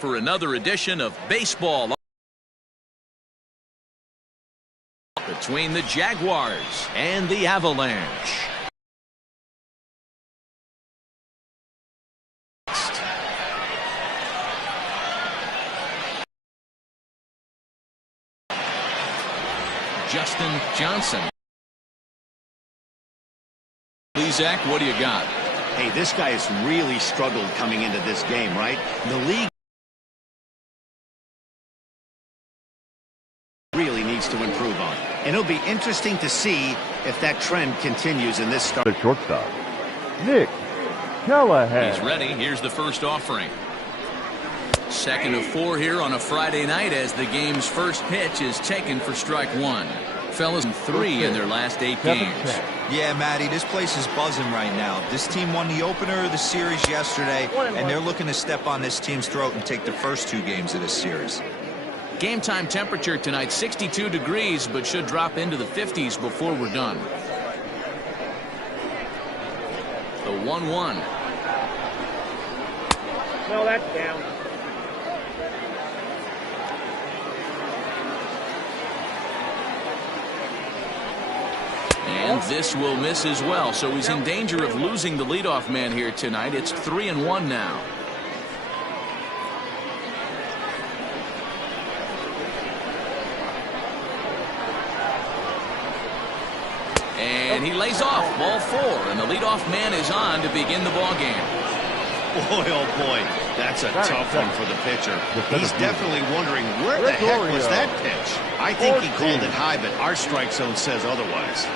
For another edition of baseball between the Jaguars and the Avalanche. Justin Johnson. Zach, what do you got? Hey, this guy has really struggled coming into this game, right? The league really needs to improve on. And it'll be interesting to see if that trend continues in this start. The shortstop, Nick Callahan. He's ready. Here's the first offering. Second of 4 here on a Friday night as the game's first pitch is taken for strike one. Fellas, 3 in their last 8 games. Yeah, Matty, this place is buzzing right now. This team won the opener of the series yesterday, and they're looking to step on this team's throat and take the first 2 games of this series. Game time temperature tonight, 62 degrees, but should drop into the 50s before we're done. The 1-1. No, that's down. And this will miss as well, so he's in danger of losing the leadoff man here tonight. It's 3-1 now. And he lays off, ball 4, and the leadoff man is on to begin the ball game. Boy, oh boy, that's a tough one for the pitcher. He's definitely wondering where the heck was that pitch. I think he called it high, but our strike zone says otherwise.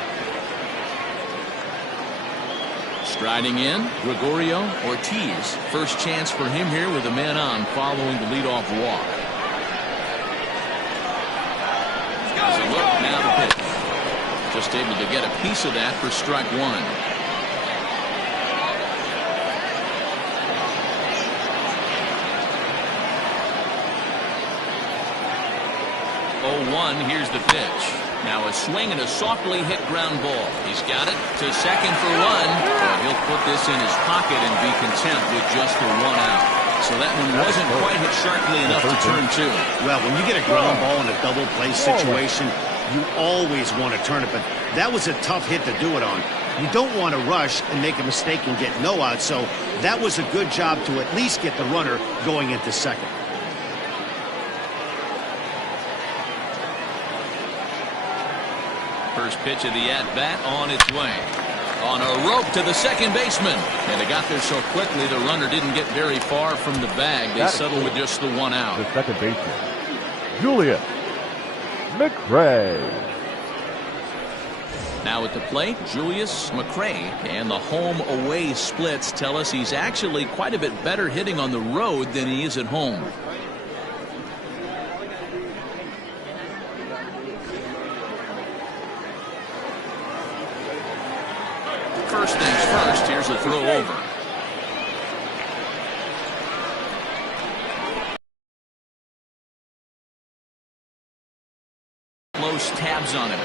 Striding in, Gregorio Ortiz. First chance for him here with a man on following the leadoff walk. As a look, now the pitch. Just able to get a piece of that for strike one. 0-1, here's the pitch. Now a swing and a softly hit ground ball. He's got it to second for 1. He'll put this in his pocket and be content with just the 1 out. So that one wasn't quite hit sharply enough to turn 2. Well, when you get a ground ball in a double play situation, you always want to turn it, but that was a tough hit to do it on. You don't want to rush and make a mistake and get no out, so that was a good job to at least get the runner going into second. First pitch of the at-bat on its way. On a rope to the second baseman. And they got there so quickly the runner didn't get very far from the bag. They settled with just the 1 out. The second baseman, Julius McRae. Now at the plate, Julius McRae. And the home-away splits tell us he's actually quite a bit better hitting on the road than he is at home. First things first, here's a throw over. Close tabs on him.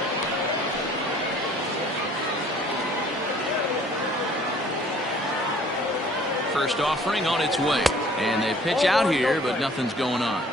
First offering on its way. And they pitch out here, but nothing's going on.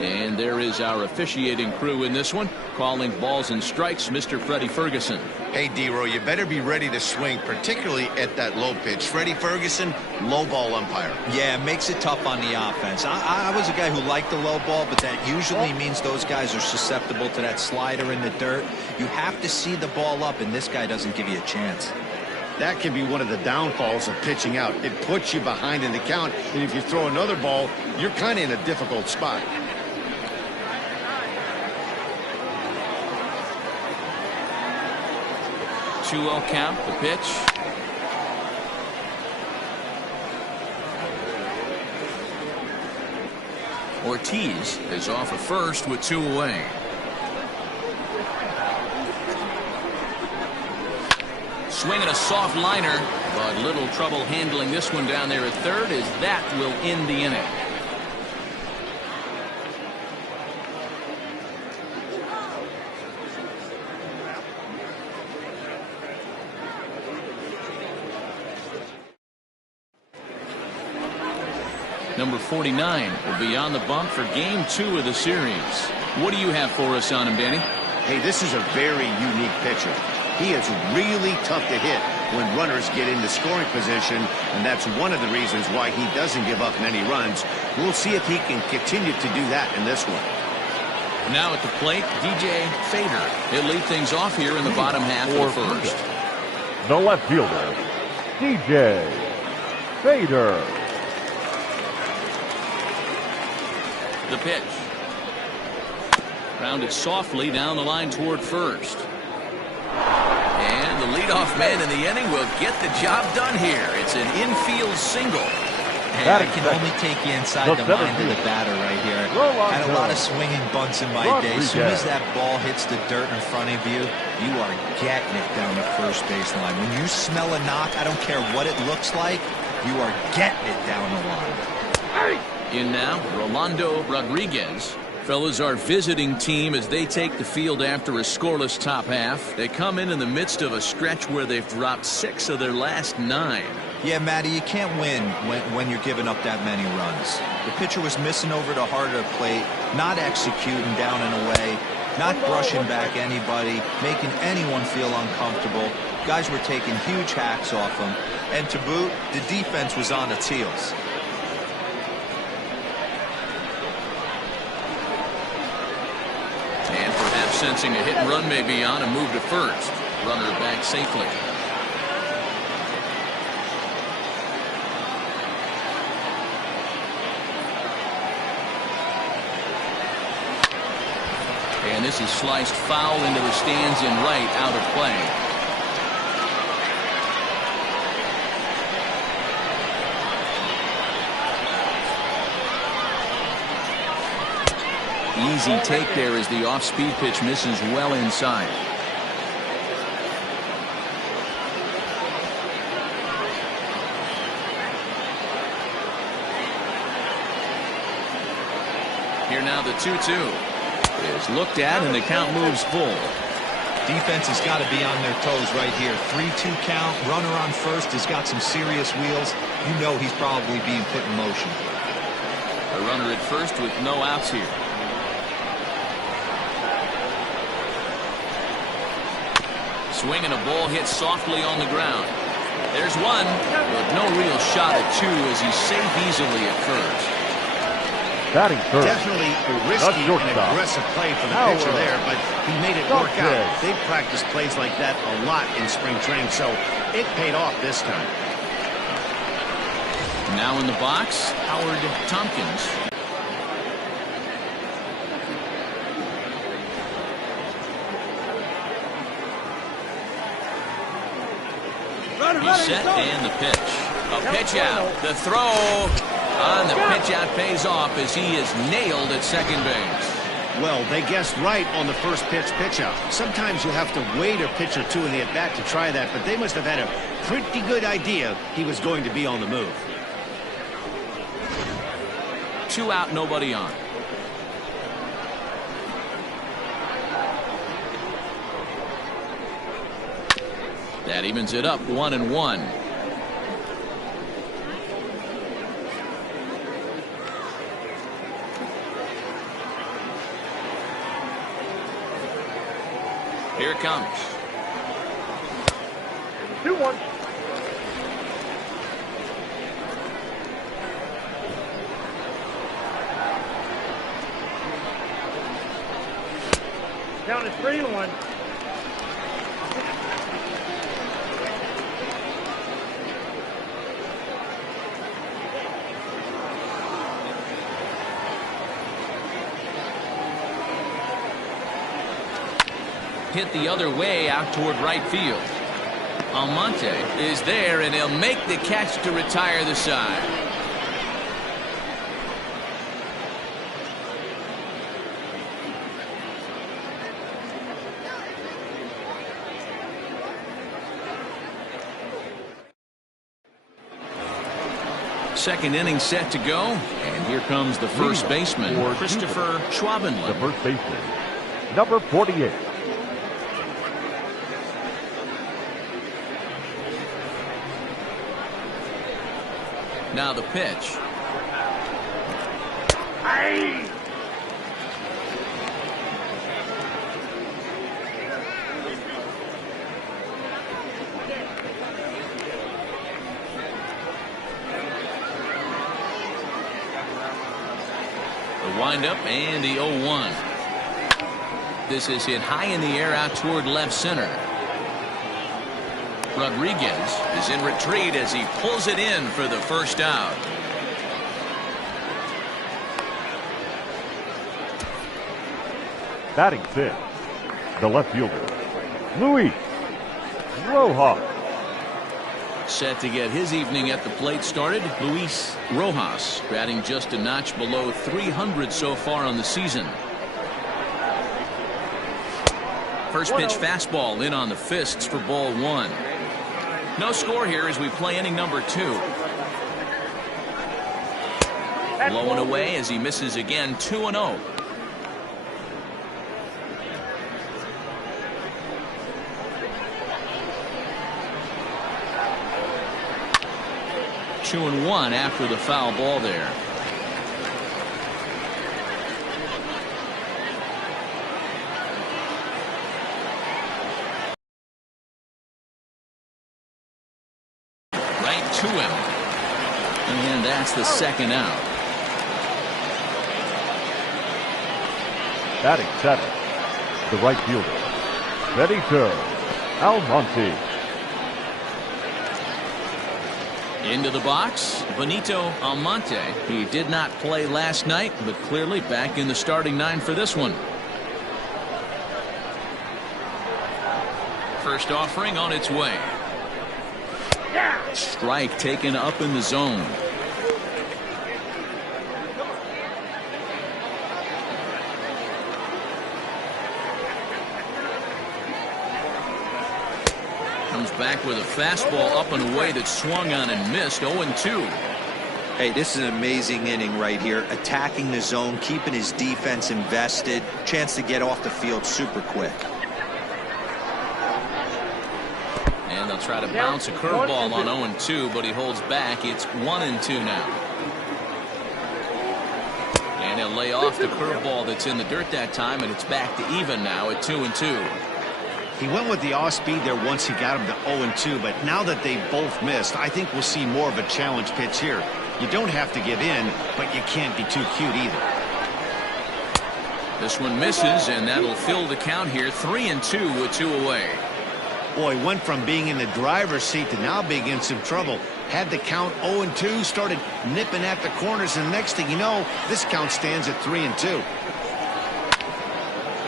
And there is our officiating crew in this one, calling balls and strikes, Mr. Freddie Ferguson. Hey, D-Row, you better be ready to swing, particularly at that low pitch. Freddie Ferguson, low ball umpire. Yeah, it makes it tough on the offense. I was a guy who liked the low ball, but that usually means those guys are susceptible to that slider in the dirt. You have to see the ball up, and this guy doesn't give you a chance. That can be one of the downfalls of pitching out. It puts you behind in the count, and if you throw another ball, you're kind of in a difficult spot. 2-0 count, the pitch. Ortiz is off at first with 2 away. Swinging a soft liner, but little trouble handling this one down there at third, as that will end the inning. Number 49 will be on the bump for game 2 of the series. What do you have for us on him, Danny? Hey, this is a very unique pitcher. He is really tough to hit when runners get into scoring position, and that's one of the reasons why he doesn't give up many runs. We'll see if he can continue to do that in this one. Now at the plate, DJ Fader. He'll lead things off here in the bottom half of the first. The left fielder, DJ Fader. The pitch. Grounded softly down the line toward first. And the leadoff man in the inning will get the job done here. It's an infield single. Hey, I can only take you inside the mind of the batter right here. Had a lot of swinging bunts in my day. As soon as that ball hits the dirt in front of you, you are getting it down the first base line. When you smell a knock, I don't care what it looks like, you are getting it down the line. In now, Rolando Rodriguez. Fellas, our visiting team as they take the field after a scoreless top half. They come in the midst of a stretch where they've dropped 6 of their last 9. Yeah, Matty, you can't win when you're giving up that many runs. The pitcher was missing over the heart of the plate, not executing down and away, not brushing back anybody, making anyone feel uncomfortable. Guys were taking huge hacks off him. And to boot, the defense was on its heels. And perhaps sensing a hit and run may be on, a move to first. Runner back safely. And this is sliced foul into the stands in right, out of play. Easy take there as the off-speed pitch misses well inside. Here now the 2-2 is looked at and the count moves full. Defense has got to be on their toes right here. 3-2 count. Runner on first has got some serious wheels. You know he's probably being put in motion. A runner at first with no outs here. Swing and a ball hit softly on the ground. There's one, but no real shot at 2 as he's safe easily at first. Batting first. Definitely a risky and aggressive play for the pitcher there, but he made it work out. They practice plays like that a lot in spring training, so it paid off this time. Now in the box, Howard Tompkins. He's set and the pitch. A pitch out. The throw on the pitch out pays off as he is nailed at second base. Well, they guessed right on the first pitch out. Sometimes you have to wait a pitch or two in the at-bat to try that, but they must have had a pretty good idea he was going to be on the move. 2 out, nobody on. That evens it up 1-1. Here it comes. 2-1. Count is 3-1. Hit the other way out toward right field. Almonte is there, and he'll make the catch to retire the side. Second inning set to go, and here comes the first baseman, Christopher Schwabenland. The first baseman, number 48. Now the pitch. The windup and the 0-1. This is hit high in the air out toward left center. Rodriguez is in retreat as he pulls it in for the first out. Batting 6, the left fielder, Luis Rojas. Set to get his evening at the plate started, Luis Rojas, batting just a notch below 300 so far on the season. First pitch fastball in on the fists for ball 1. No score here as we play inning number 2. Low and away as he misses again, 2-0. Two and one after the foul ball there. Right to him. And that's the second out. Batting 7, the right fielder, Benito Almonte. Into the box, Benito Almonte. He did not play last night, but clearly back in the starting 9 for this one. First offering on its way. Strike taken up in the zone. Comes back with a fastball up and away that swung on and missed. 0-2. Hey, this is an amazing inning right here. Attacking the zone, keeping his defense invested. Chance to get off the field super quick. And they'll try to bounce a curveball on 0-2, but he holds back. It's 1-2 now. And he'll lay off the curveball that's in the dirt that time, and it's back to even now at 2-2. He went with the off-speed there once he got him to 0-2, but now that they both missed, I think we'll see more of a challenge pitch here. You don't have to give in, but you can't be too cute either. This one misses, and that'll fill the count here. 3-2 with 2 away. Boy, went from being in the driver's seat to now being in some trouble. Had the count 0-2, started nipping at the corners, and next thing you know, this count stands at 3-2.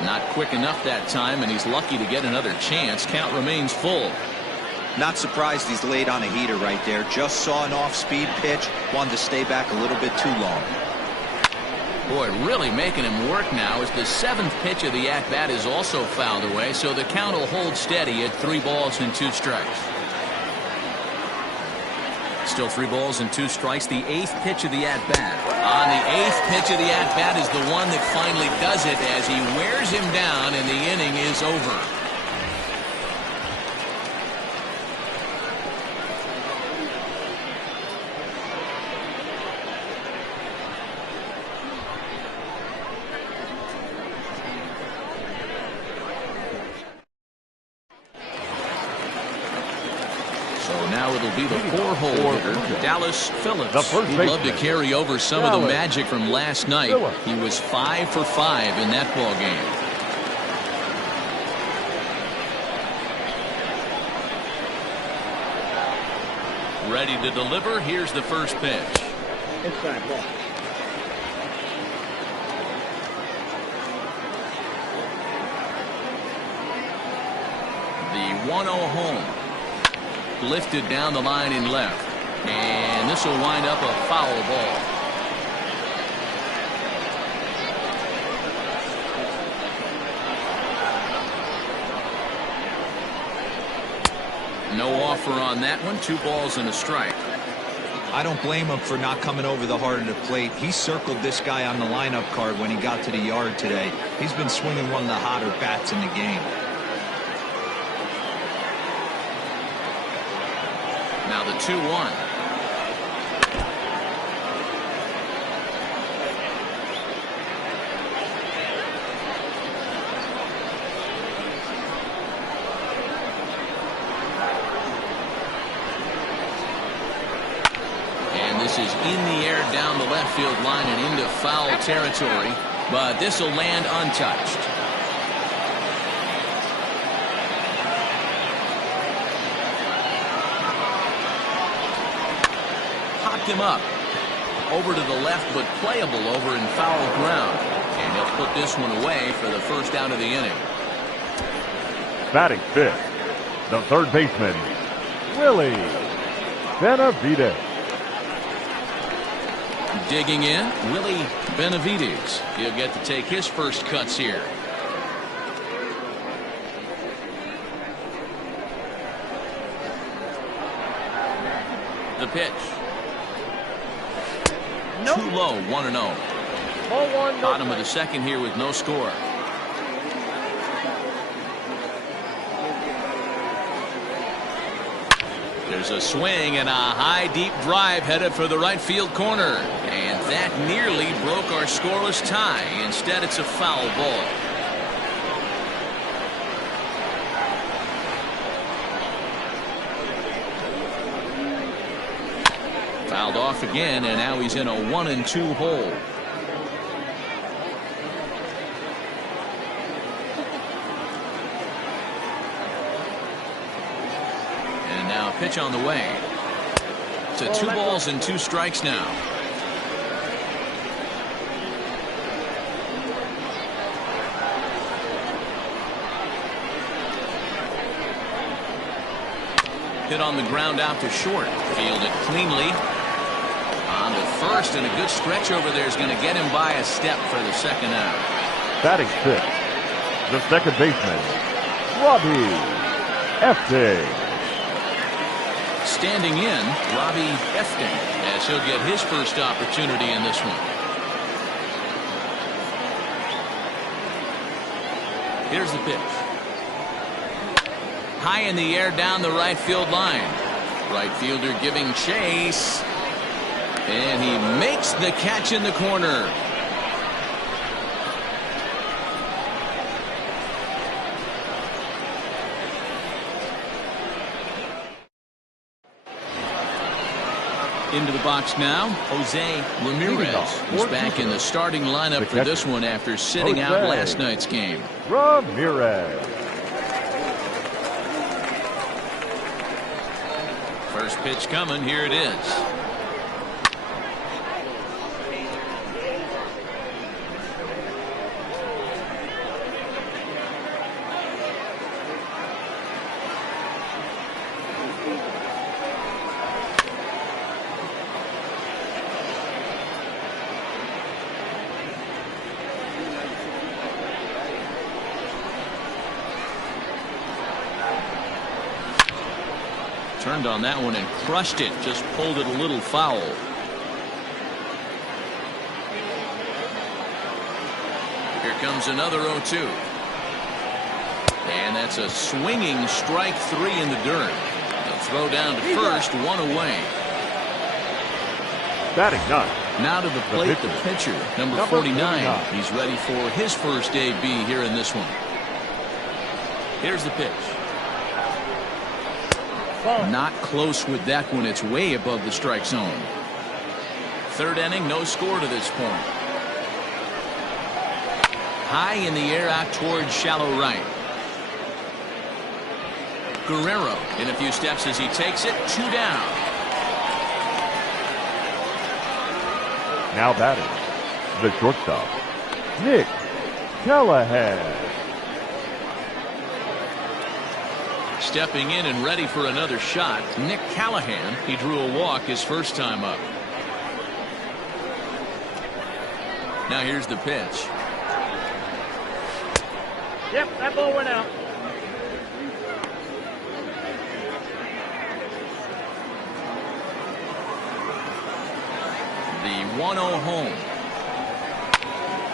Not quick enough that time, and he's lucky to get another chance. Count remains full. Not surprised he's laid on a heater right there. Just saw an off-speed pitch. Wanted to stay back a little bit too long. Boy, really making him work now as the 7th pitch of the at-bat is also fouled away, so the count will hold steady at 3 balls and 2 strikes. Still 3 balls and 2 strikes. The 8th pitch of the at-bat. On the 8th pitch of the at-bat is the one that finally does it as he wears him down and the inning is over. Now it'll be the 4-hole hitter, Dallas Phillips, who'd love to carry over some of the magic from last night. He was 5 for 5 in that ball game. Ready to deliver. Here's the first pitch. Inside ball. The 1-0 home. Lifted down the line in left, and this will wind up a foul ball. No offer on that one. 2 balls and a strike. I don't blame him for not coming over the heart of the plate. He circled this guy on the lineup card when he got to the yard today. He's been swinging one of the hotter bats in the game. Now the 2-1. And this is in the air down the left field line and into foul territory. But this will land untouched. Popped him up. Over to the left, but playable over in foul ground. And he'll put this one away for the first out of the inning. Batting fifth, the third baseman, Willie Benavides. Digging in, Willie Benavides. He'll get to take his first cuts here. The pitch. Nope. Too low, 1-0. Bottom of the second here with no score. There's a swing and a high deep drive headed for the right field corner. And that nearly broke our scoreless tie. Instead, it's a foul ball. Fouled off again, and now he's in a 1-2 hole. And now pitch on the way. To 2 balls and 2 strikes now. Hit on the ground out to short. Fielded cleanly. On to first, and a good stretch over there is going to get him by a step for the second out. Batting fifth, the second baseman, Robbie Efting. Standing in, Robbie Efting, as he'll get his first opportunity in this one. Here's the pitch. High in the air down the right field line. Right fielder giving chase. And he makes the catch in the corner. Into the box now, Jose Ramirez, who's back in the starting lineup for this one after sitting out last night's game. Ramirez. First pitch coming, here it is. Turned on that one and crushed it. Just pulled it a little foul. Here comes another 0-2. And that's a swinging strike 3 in the dirt. The throw down to first, 1 away. Batting ninth. Now to the plate, the pitcher, number 49. He's ready for his first AB here in this one. Here's the pitch. Not close with that one. It's way above the strike zone. Third inning, no score to this point. High in the air out towards shallow right. Guerrero in a few steps as he takes it. 2 down. Now batting, the shortstop, Nick Callahan. Stepping in and ready for another shot, Nick Callahan. He drew a walk his first time up. Now here's the pitch. Yep, that ball went out. The 1-0 home.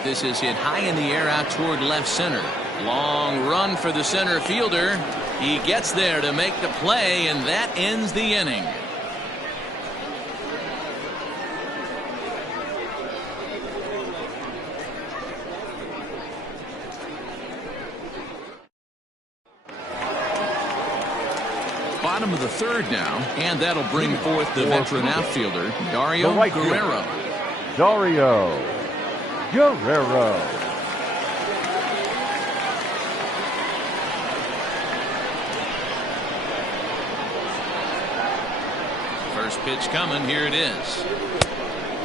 This is hit high in the air out toward left center. Long run for the center fielder. He gets there to make the play, and that ends the inning. bottom of the third now, and that'll bring forth the veteran outfielder, Dario Guerrero. Dario Guerrero. First pitch coming. Here it is.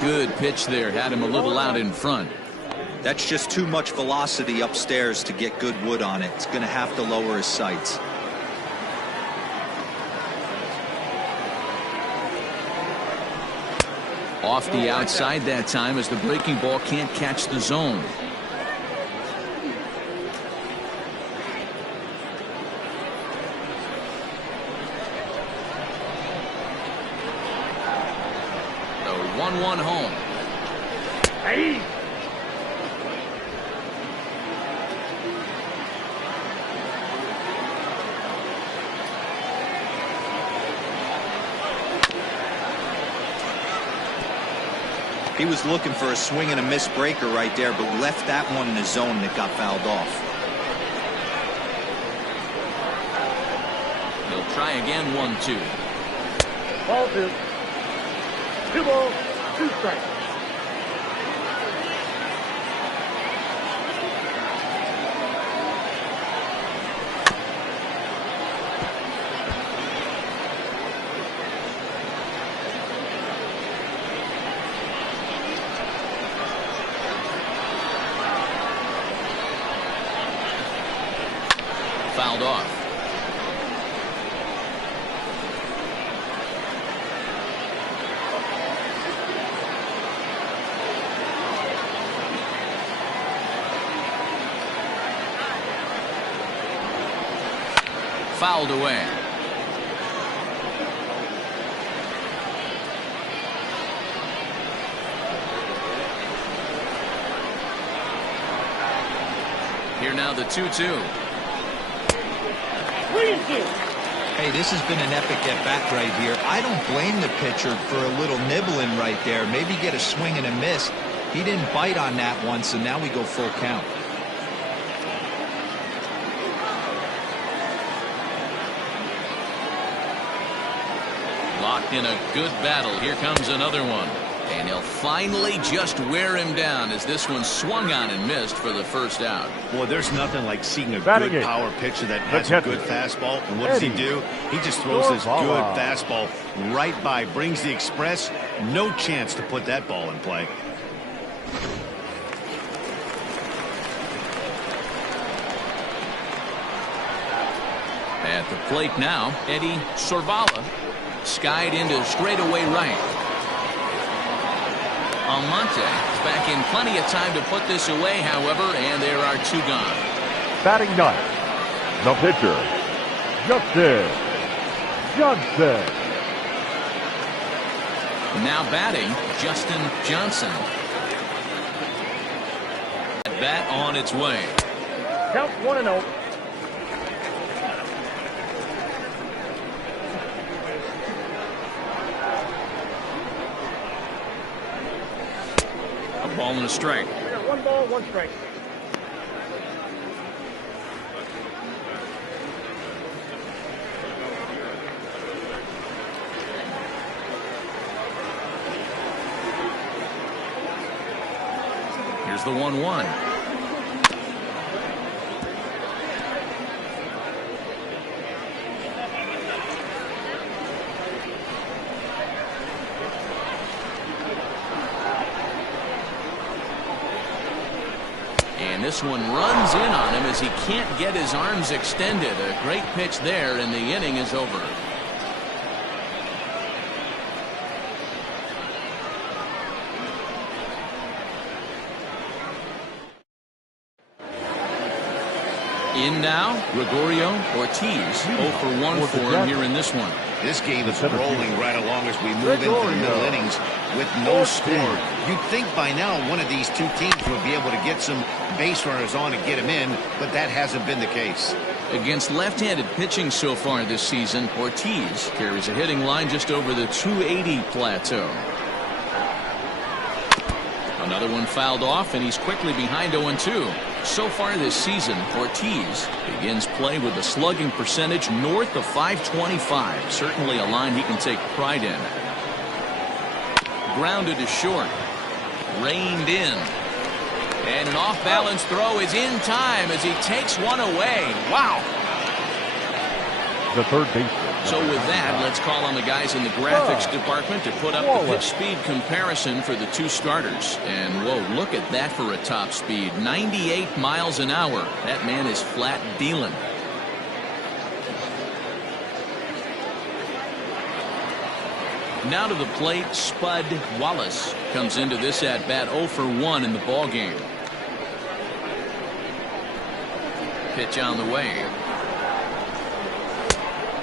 Good pitch there. Had him a little out in front. That's just too much velocity upstairs to get good wood on it. It's going to have to lower his sights. Off the outside that time as the breaking ball can't catch the zone. The 1-1 home. Hey! He was looking for a swing and a miss breaker right there, but left that one in the zone and it got fouled off. He'll try again. 1-2. Ball 2. 2 balls, 2 strikes. Fouled off. Fouled away. Here now the 2-2. Hey, this has been an epic at-bat right here. I don't blame the pitcher for a little nibbling right there. Maybe get a swing and a miss. He didn't bite on that one, so now we go full count. Locked in a good battle. Here comes another one. And he'll finally just wear him down as this one swung on and missed for the first out. Boy, there's nothing like seeing a Batting good it. power pitcher that has a good fastball. And what does he do? He just throws this good fastball right by, brings the express. No chance to put that ball in play. At the plate now, Eddie Sorvala. Skied into straightaway right. Almonte is back in plenty of time to put this away, however, and there are 2 gone. Batting ninth, the pitcher, Justin Johnson. Now batting, Justin Johnson. At bat on its way. Count 1-0. A ball and a strike. We got 1 ball, 1 strike. Here's the 1-1. And this one runs in on him as he can't get his arms extended. A great pitch there, and the inning is over. In now, Gregorio Ortiz, 0 for 1 for him here in this one. This game is rolling right along as we move into the middle innings with no score. You'd think by now one of these 2 teams would be able to get some base runners on and get him in, but that hasn't been the case. Against left-handed pitching so far this season, Ortiz carries a hitting line just over the 280 plateau. Another one fouled off, and he's quickly behind 0-2. So far this season, Ortiz begins play with a slugging percentage north of .525. Certainly a line he can take pride in. Grounded to short. Reined in. And an off-balance throw is in time as he takes one away. Wow. The third baseman. So with that, let's call on the guys in the graphics department to put up the pitch speed comparison for the two starters. And whoa, look at that for a top speed. 98 miles an hour. That man is flat dealing. Now to the plate, Spud Wallace comes into this at bat 0 for 1 in the ball game. Pitch on the way.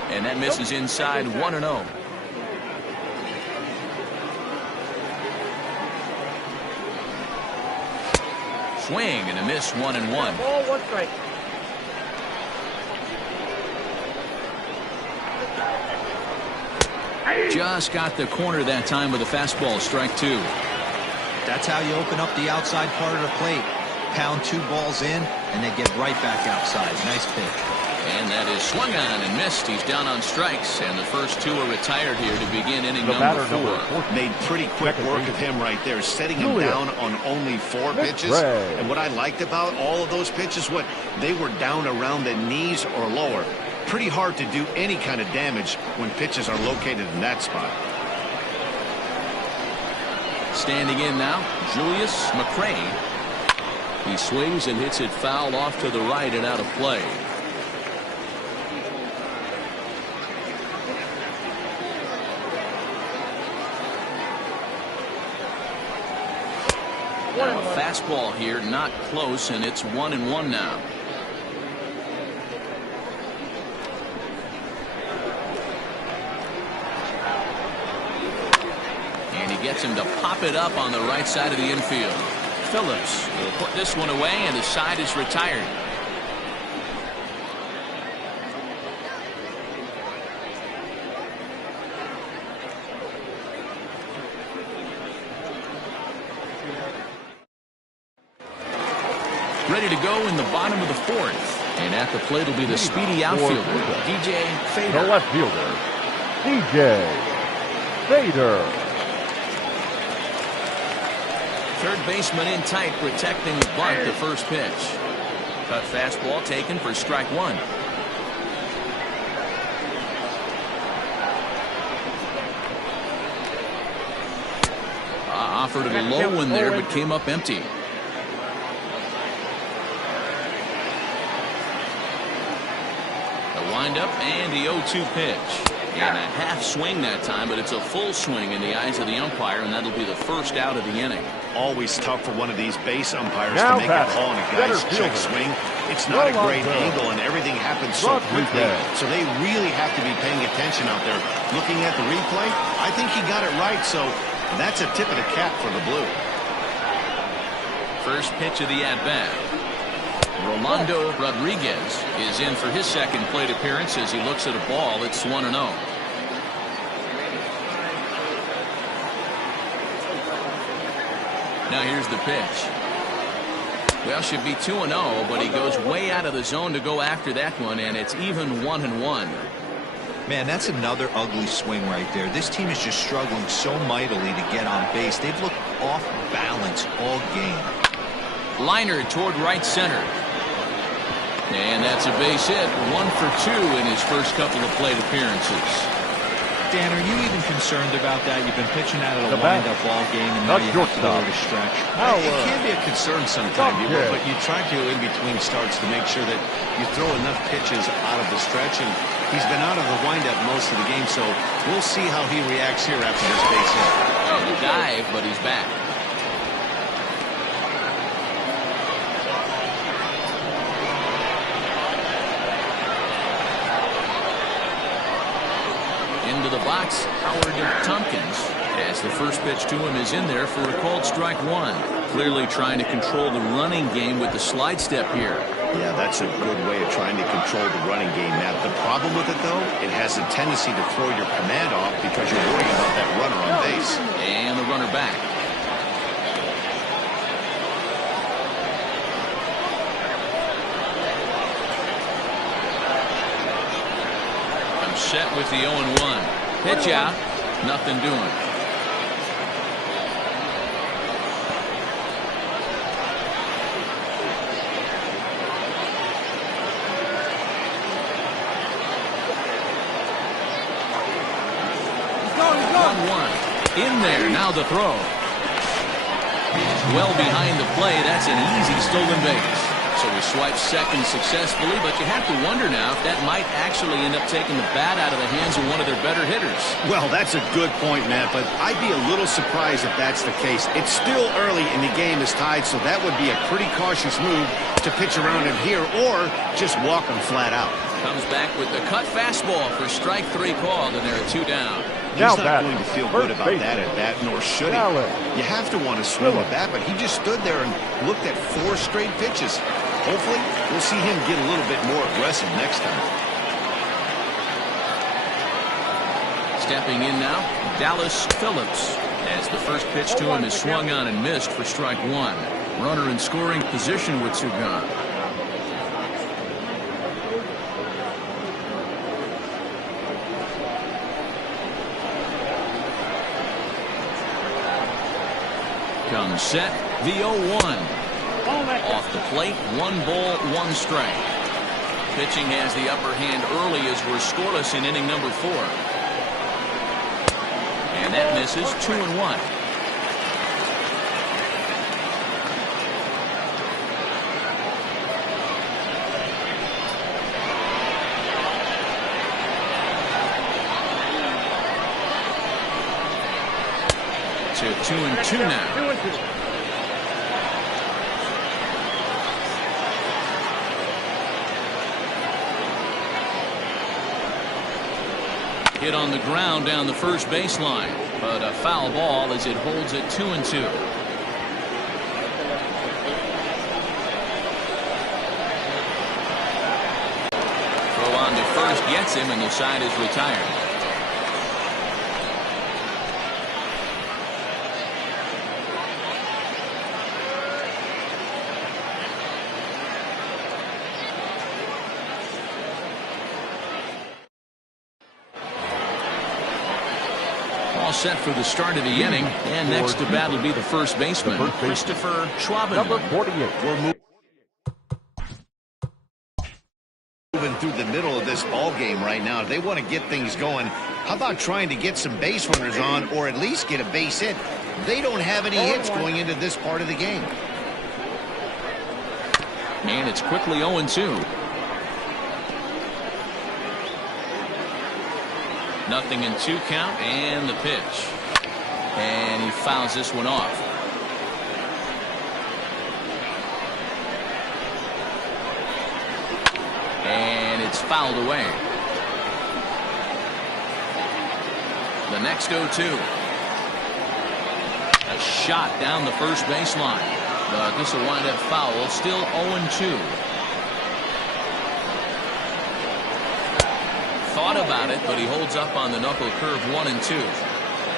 And that misses inside 1-0. Swing and a miss 1-1. Ball, 1 strike. Just got the corner that time with a fastball, strike 2. That's how you open up the outside part of the plate. Pound 2 balls in, and they get right back outside. Nice pitch. And that is swung on and missed. He's down on strikes, and the first 2 are retired here to begin inning number 4. Made pretty quick work of him right there, setting him down on only 4 pitches. And what I liked about all of those pitches, they were down around the knees or lower. Pretty hard to do any kind of damage when pitches are located in that spot. Standing in now, Julius McCray. He swings and hits it foul off to the right and out of play. Now a fastball here, not close, and it's 1-1 now. And he gets him to pop it up on the right side of the infield. Phillips will put this one away, and his side is retired. Ready to go in the bottom of the 4th. And at the plate will be the speedy outfielder, DJ Fader. The left fielder, DJ Fader. Third baseman in tight, protecting the bunt, the first pitch. Cut fastball taken for strike 1. Offered it a low one there, but came up empty. Windup and the 0-2 pitch. And a half swing that time, but it's a full swing in the eyes of the umpire, and that'll be the first out of the inning. Always tough for one of these base umpires to make a call on a guy's check swing. It's not a great angle, and everything happens so quickly, so they really have to be paying attention out there. Looking at the replay, I think he got it right, so that's a tip of the cap for the Blue. First pitch of the at-bat. Rolando Rodriguez is in for his second plate appearance as he looks at a ball. It's 1-0. Now here's the pitch. Well, should be 2-0, but he goes way out of the zone to go after that one, and it's even 1-1. Man, that's another ugly swing right there. This team is just struggling so mightily to get on base. They've looked off balance all game. Liner toward right center. And that's a base hit. 1 for 2 in his first couple of plate appearances. Dan, are you even concerned about that? You've been pitching out of a wind-up ball game, and now you have to go to stretch. It can be a concern sometimes, but you try to in between starts to make sure that you throw enough pitches out of the stretch, and he's been out of the wind-up most of the game, so we'll see how he reacts here after this base hit. Oh, the dive, but he's back. Into the box, Howard Tompkins, as the first pitch to him is in there for a called strike 1. Clearly trying to control the running game with the slide step here. Yeah, that's a good way of trying to control the running game. Now, the problem with it, though, it has a tendency to throw your command off because you're worried about that runner on base. And the runner back. with the 0-1. Pitch out. Nothing doing. In there, now the throw. Well behind the play, that's an easy stolen base. So he swipes second successfully, but you have to wonder now if that might actually end up taking the bat out of the hands of one of their better hitters. Well, that's a good point, Matt, but I'd be a little surprised if that's the case. It's still early and the game is tied, so that would be a pretty cautious move to pitch around him here or just walk him flat out. Comes back with the cut fastball for strike 3 called, and there are 2 down. He's not going to feel good about that at bat, nor should he. You have to want to swing the bat, but he just stood there and looked at 4 straight pitches. Hopefully, we'll see him get a little bit more aggressive next time. Stepping in now, Dallas Phillips, as the first pitch to him is swung on and missed for strike 1. Runner in scoring position with 2 gone. Comes set, the 0-1. Off the plate, 1 ball, 1 strike. Pitching has the upper hand early as we're scoreless in inning number 4. And that misses. 2-1. To 2-2 now. 2-2. Hit on the ground down the first baseline, but a foul ball as it holds it 2-2. Throw on to first gets him, and the side is retired. Set for the start of the inning, and next to bat will be the first baseman, Christopher Schwab. Number 48. We're moving through the middle of this ball game right now. They want to get things going. How about trying to get some base runners on, or at least get a base hit? They don't have any hits going into this part of the game. And it's quickly 0-2. Nothing in 2 count, and the pitch. And he fouls this one off. And it's fouled away. The next 0-2. A shot down the first baseline. But this will wind up foul. Still 0-2. Thought about it, but he holds up on the knuckle curve 1 and 2.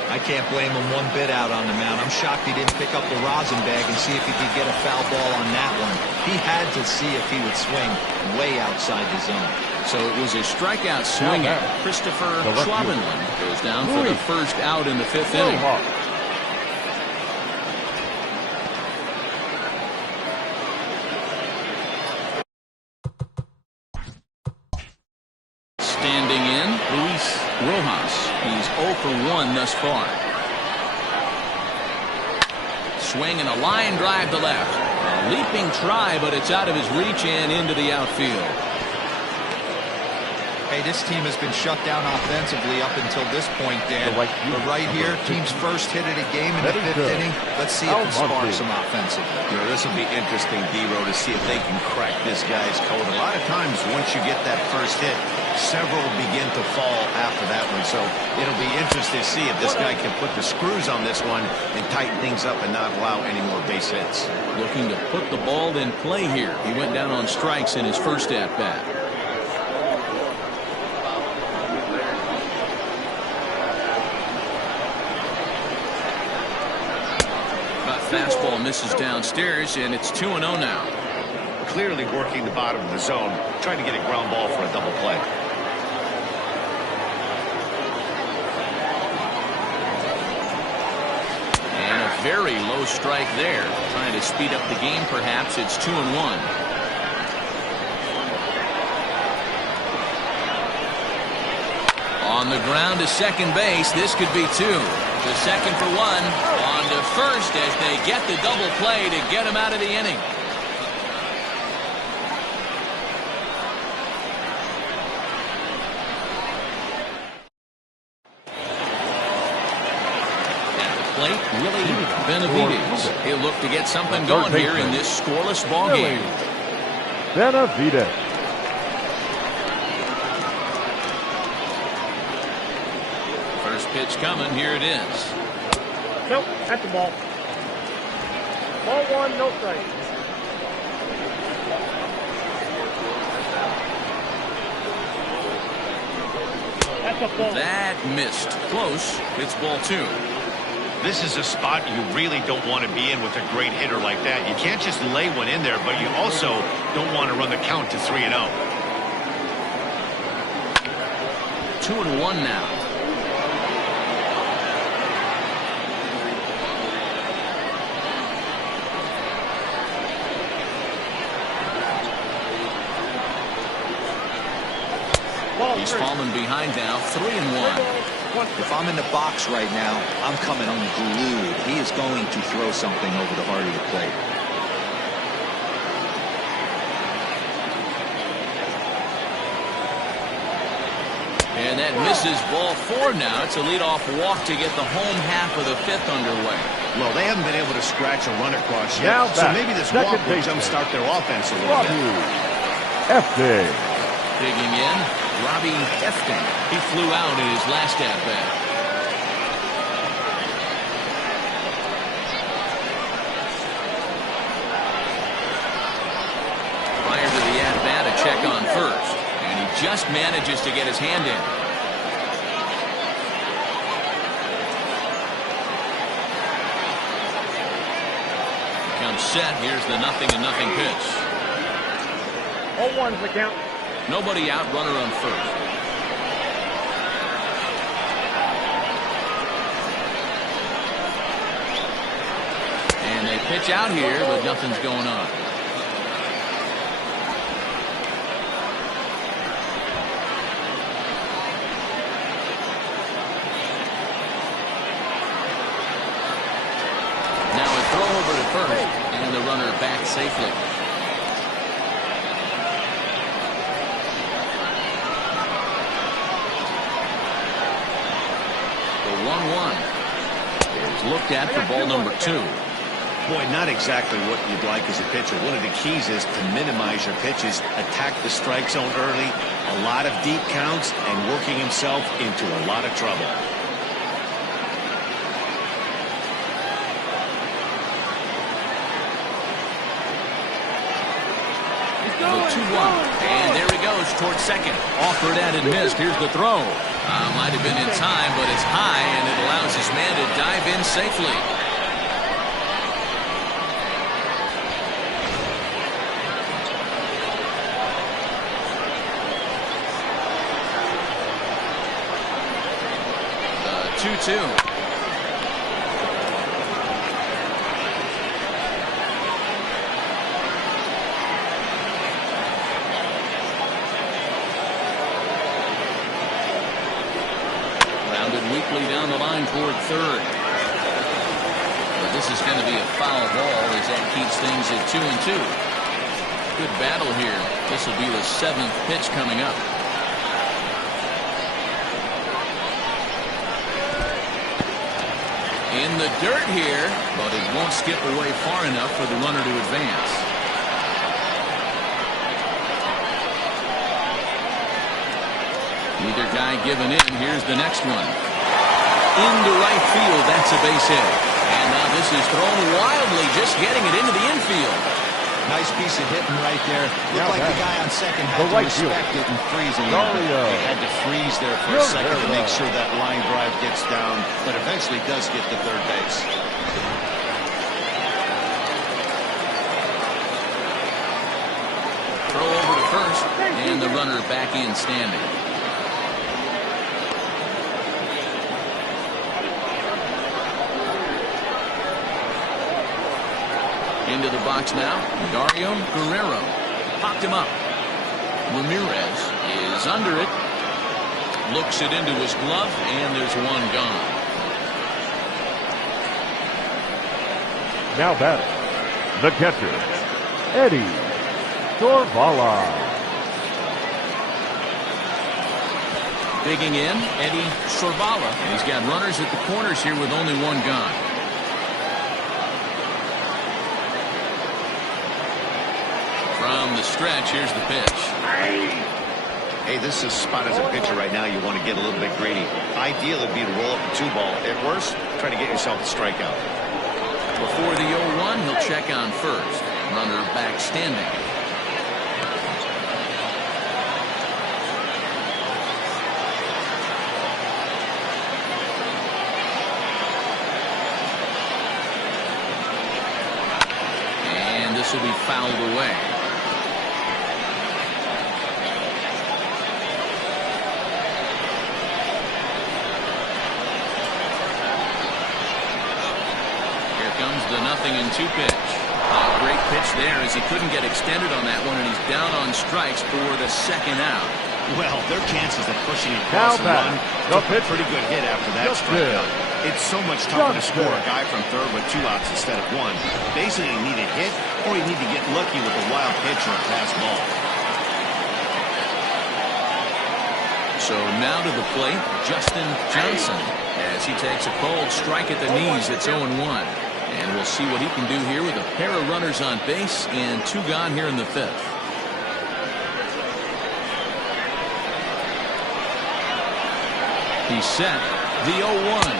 I can't blame him one bit out on the mound. I'm shocked he didn't pick up the rosin bag and see if he could get a foul ball on that one. He had to see if he would swing way outside the zone. So it was a strikeout swinger. Christopher Schwabenland goes down for the first out in the 5th inning. Standing in, Luis Rojas. He's 0 for 1 thus far. Swing and a line drive to left. A leaping try, but it's out of his reach and into the outfield. Hey, this team has been shut down offensively up until this point, Dan. But right here, team's first hit of the game in the 5th inning. Let's see if it sparks some offensively. You know, this will be interesting, D-Row, to see if they can crack this guy's code. A lot of times, once you get that first hit, several begin to fall after that one. So it'll be interesting to see if this guy can put the screws on this one and tighten things up and not allow any more base hits. Looking to put the ball in play here. He went down on strikes in his first at-bat. Fastball misses downstairs, and it's 2-0 now. Clearly working the bottom of the zone, trying to get a ground ball for a double play. very low strike there. Trying to speed up the game, perhaps. It's 2-1. On the ground to second base. This could be 2. To second for 1. On to first as they get the double play to get him out of the inning. Plate, Willie Benavides. He'll look to get something going here in this scoreless ball game. Benavides. First pitch coming. Here it is. Nope, that's the ball. Ball 1, no strike. That's a ball. That missed. Close. It's ball 2. This is a spot you really don't want to be in with a great hitter like that. You can't just lay one in there, but you also don't want to run the count to 3-0. 2-1 now. He's fallen behind now, 3-1. If I'm in the box right now, I'm coming unglued. He is going to throw something over the heart of the plate. And that misses ball 4 now. It's a leadoff walk to get the home half of the 5th underway. Well, they haven't been able to scratch a run across yet, so maybe this walk will jumpstart their offense a little bit. Efting. Digging in, Robbie Efting. He flew out in his last at-bat. Prior to the at-bat, a check on first. And he just manages to get his hand in. Comes set. Here's the 0-0 pitch. 0-1's the count. Nobody out, runner on first. And they pitch out here, but nothing's going on. Now a throw over to first, and the runner back safely. Looked at for ball number 2. Boy, not exactly what you'd like as a pitcher. One of the keys is to minimize your pitches, attack the strike zone early, a lot of deep counts, and working himself into a lot of trouble. The 2-1, and there he goes towards second. Offered and missed. Here's the throw. Might have been in time, but it's high, and it allows his man to dive in safely. The 2-2. Weakly down the line toward third. But this is going to be a foul ball as that keeps things at 2-2. Good battle here. This will be the 7th pitch coming up. In the dirt here, but it won't skip away far enough for the runner to advance. Neither guy giving in. Here's the next one. Into right field. That's a base hit. And now this is thrown wildly, just getting it into the infield. Nice piece of hitting right there. Looked like the guy on second had to respect it and freeze a little bit. He had to freeze there for a second to make sure that line drive gets down, but eventually does get to third base. Throw over to first, and the runner back in standing. Into the box now, Dario Guerrero. Popped him up. Ramirez is under it. Looks it into his glove, and there's one gone. Now batting, the catcher, Eddie Sorvala. Digging in, Eddie Sorvala. And he's got runners at the corners here with only one gone. From the stretch, here's the pitch. Hey, this is spot as a pitcher right now. You want to get a little bit greedy. Ideal would be to roll up a 2-ball. At worst, try to get yourself a strikeout. Before the 0-1, he'll check on first. Runner back standing. And this will be fouled away. The 0-2 pitch. Great pitch there as he couldn't get extended on that one, and he's down on strikes for the second out. Well, their chances of pushing across the run took a pretty good hit after that strikeout. It's so much tougher to score a guy from third with 2 outs instead of 1. Basically, you need a hit or you need to get lucky with a wild pitch or a pass ball. So now to the plate, Justin Johnson, as he takes a cold strike at the knees. It's 0-1. And we'll see what he can do here with a pair of runners on base and 2 gone here in the 5th. He's set. The 0-1.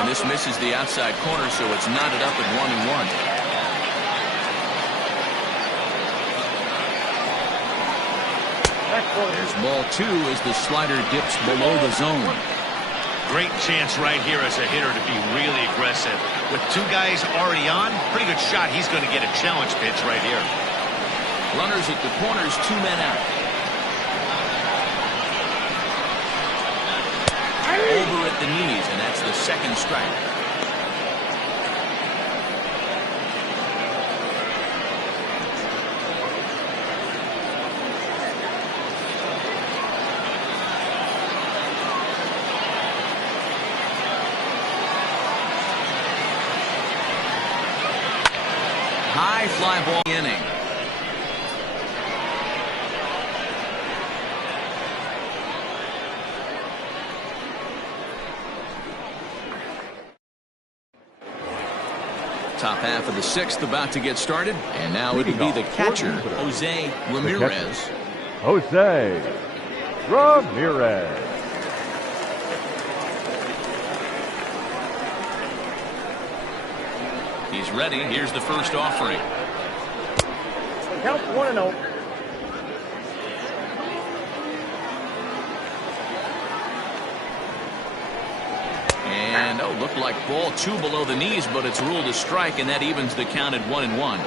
And this misses the outside corner, so it's knotted up at 1-1. There's ball 2 as the slider dips below the zone. Great chance right here as a hitter to be really aggressive. With 2 guys already on, pretty good shot. He's going to get a challenge pitch right here. Runners at the corners, 2 men out. Over at the knees, and that's the second strike. High fly ball inning. Top half of the 6th about to get started, and now it'll be the catcher, Jose Ramirez. Jose Ramirez. He's ready. Here's the first offering. Count 1-0. And looked like ball 2 below the knees, but it's ruled a strike, and that evens the count at 1-1.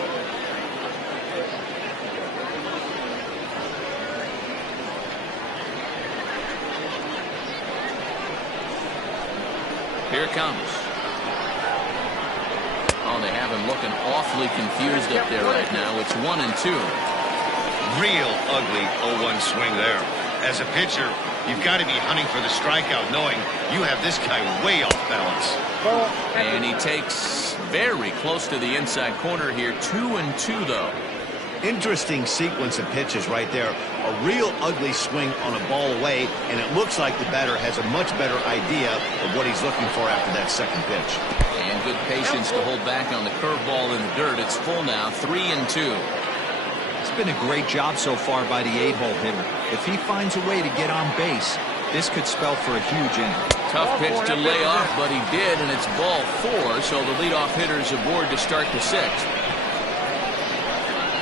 Here it comes. Oh, they have him looking awfully confused up there right now. It's 1-2. Real ugly 0-1 swing there. As a pitcher, you've got to be hunting for the strikeout, knowing you have this guy way off balance. And he takes very close to the inside corner here. 2-2, though. Interesting sequence of pitches right there. A real ugly swing on a ball away, and it looks like the batter has a much better idea of what he's looking for after that second pitch. And good patience to hold back on the curveball in the dirt. It's full now, 3-2. It's been a great job so far by the 8-hole hitter. If he finds a way to get on base, this could spell for a huge inning. Tough pitch to lay off, but he did, and it's ball 4, so the leadoff hitter is aboard to start the 6th.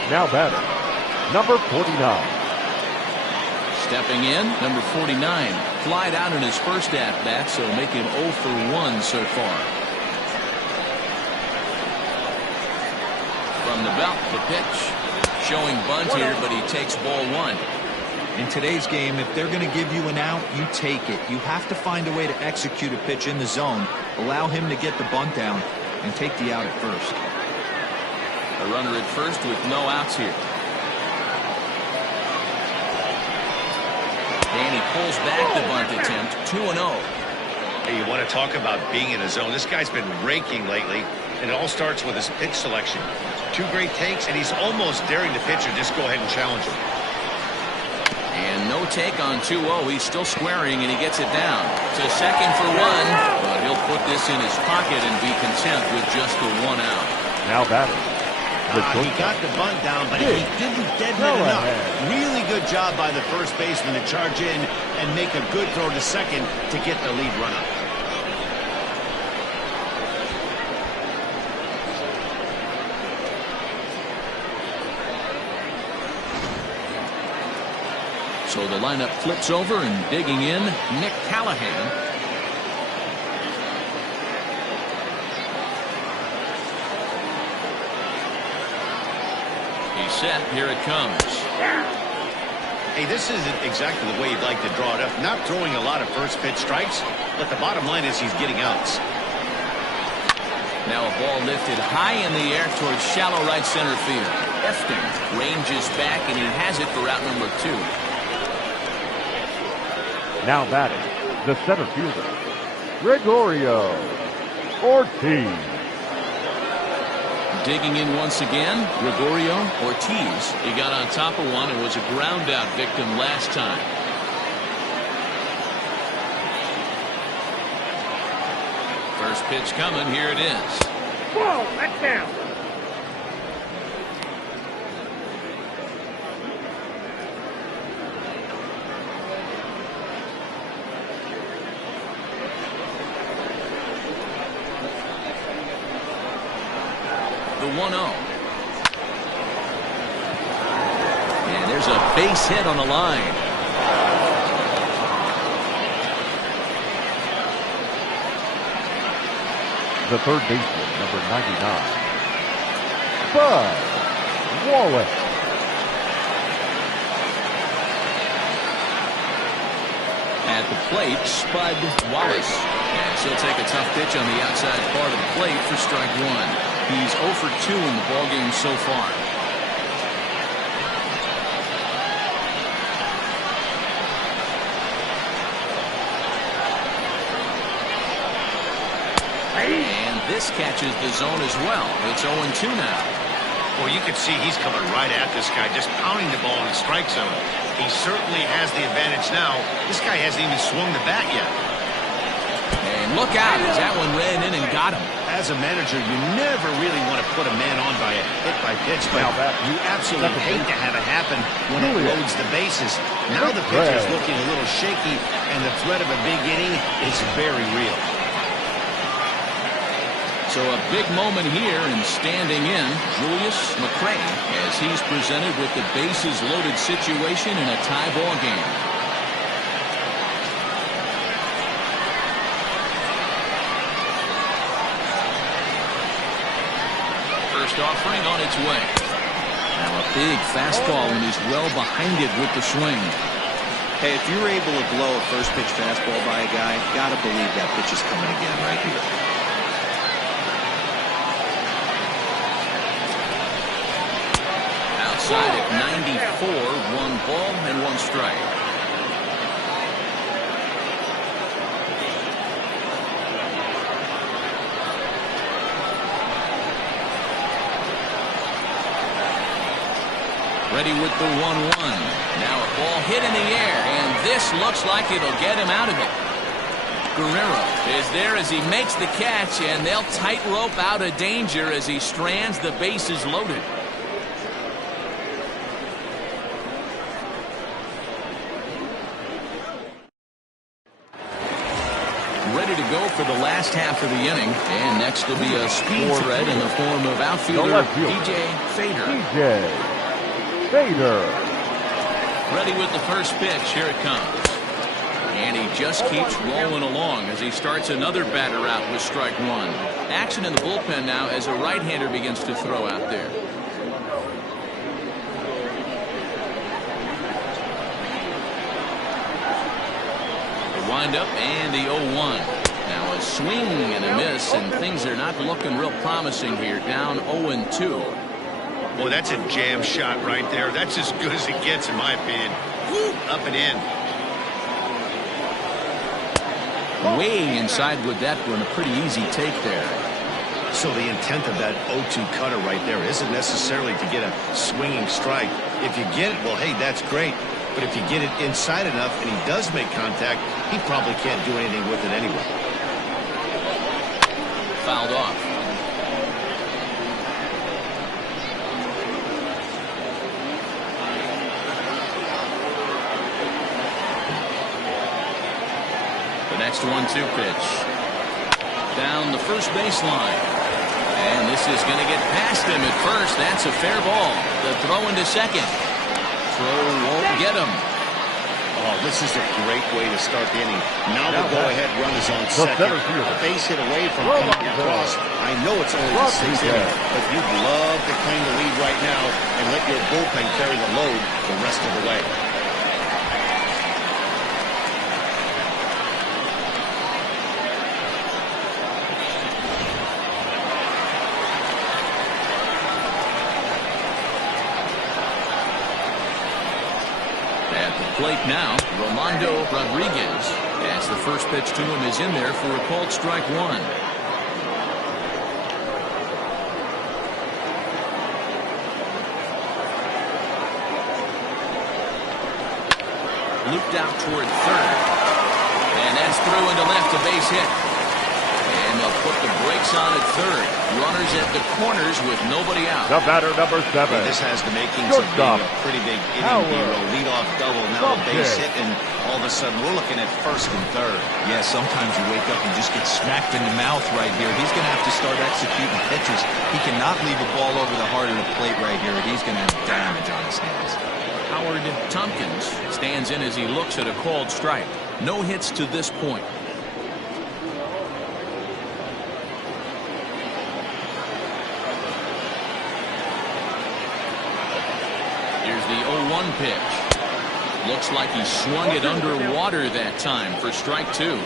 Now batting, number 49. Stepping in, number 49. Flied out in his first at-bat, so make him 0 for 1 so far. From the belt, the pitch. Showing bunt here, but he takes ball 1. In today's game, if they're going to give you an out, you take it. You have to find a way to execute a pitch in the zone, allow him to get the bunt down, and take the out at first. A runner at first with no outs here. And he pulls back the bunt attempt. 2-0. Hey, you want to talk about being in a zone? This guy's been raking lately, and it all starts with his pitch selection. 2 great takes, and he's almost daring the pitcher just go ahead and challenge him. And no take on 2-0. He's still squaring, and he gets it down to second for 1. But he'll put this in his pocket and be content with just the 1 out. Now batting. He got the bunt down, but he didn't deadhead enough. Really good job by the first baseman to charge in and make a good throw to second to get the lead runner. So the lineup flips over and digging in, Nick Callahan. He's set. Here it comes. Hey, this isn't exactly the way you'd like to draw it up. Not throwing a lot of first pitch strikes, but the bottom line is he's getting outs. Now a ball lifted high in the air towards shallow right center field. Efton ranges back, and he has it for out number 2. Now batting, the center fielder, Gregorio Ortiz. Digging in once again, Gregorio Ortiz. He got on top of one and was a ground out victim last time. First pitch coming. Here it is. Whoa, that's down. The 1-0. And there's a base hit on the line. The third baseman, number 99, Bud Wallace. At the plate, Spud Wallace. And she'll take a tough pitch on the outside part of the plate for strike 1. He's 0 for 2 in the ballgame so far. And this catches the zone as well. It's 0-2 now. Well, you can see he's coming right at this guy, just pounding the ball in the strike zone. He certainly has the advantage now. This guy hasn't even swung the bat yet. And look out as that one ran in and got him. As a manager, you never really want to put a man on by a hit-by-pitch, but you absolutely hate to have it happen when it loads the bases. Now the pitcher's looking a little shaky, and the threat of a big inning is very real. So a big moment here, and standing in, Julius McCray, as he's presented with the bases-loaded situation in a tie ball game. First offering on its way. Now a big fastball, and he's well behind it with the swing. Hey, if you're able to blow a first pitch fastball by a guy, gotta believe that pitch is coming again right here. Outside at 94, 1 ball and 1 strike. Ready with the 1-1. Now a ball hit in the air, and this looks like it'll get him out of it. Guerrero is there as he makes the catch, and they'll tightrope out of danger as he strands the bases loaded. Ready to go for the last half of the inning, and next will be a speed threat in the form of outfielder DJ Fader. DJ Fader. Ready with the first pitch. Here it comes. And he just keeps rolling along as he starts another batter out with strike 1. Action in the bullpen now as a right-hander begins to throw out there. The windup and the 0-1. Now a swing and a miss, and things are not looking real promising here. Down 0-2. Boy, that's a jam shot right there. That's as good as it gets, in my opinion. Woo, up and in. Way inside with that one. A pretty easy take there. So the intent of that 0-2 cutter right there isn't necessarily to get a swinging strike. If you get it, well, hey, that's great. But if you get it inside enough and he does make contact, he probably can't do anything with it anyway. Fouled off. The next 1-2 pitch. Down the first baseline. And this is going to get past him at first. That's a fair ball. The throw into second. Throw won't get him. Oh, this is a great way to start the inning. Now the go-ahead run is on second. A base hit away from coming across. I know it's only the sixth inning, but you'd love to claim the lead right now and let your bullpen carry the load the rest of the way. Plate now, Rolando Rodriguez, as the first pitch to him is in there for a called strike one. Looped out toward third, and that's through into left, a base hit. And they'll put the brakes on at third. Runners at the corners with nobody out. The batter, number 7. Hey, this has the makings of being a pretty big inning hero. Lead-off double, now a base hit, and all of a sudden we're looking at first and third. Yeah, sometimes you wake up and just get smacked in the mouth right here. He's going to have to start executing pitches. He cannot leave a ball over the heart of the plate right here. He's going to have damage on his hands. Howard Tompkins stands in as he looks at a called strike. No hits to this point. Here's the 0-1 pitch. Looks like he swung it underwater that time for strike two.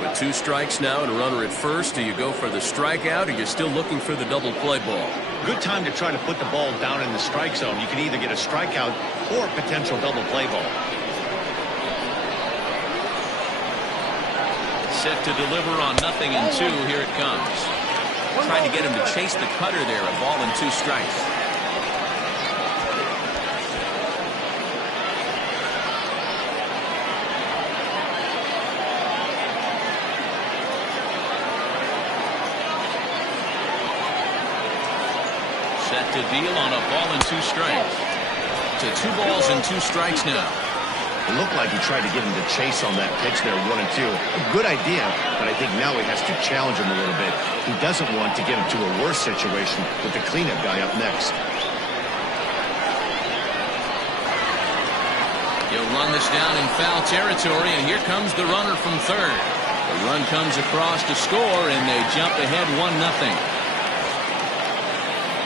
With 2 strikes now and a runner at first, do you go for the strikeout or you're still looking for the double play ball? Good time to try to put the ball down in the strike zone. You can either get a strikeout or a potential double play ball. Set to deliver on 0-2. Here it comes. Trying to get him to chase the cutter there. A ball and 2 strikes. Set to deal on a ball and 2 strikes. To 2 balls and 2 strikes now. It looked like he tried to get him to chase on that pitch there, 1-2. A good idea, but I think now he has to challenge him a little bit. He doesn't want to get him to a worse situation with the cleanup guy up next. He'll run this down in foul territory, and here comes the runner from third. The run comes across to score, and they jump ahead 1-0.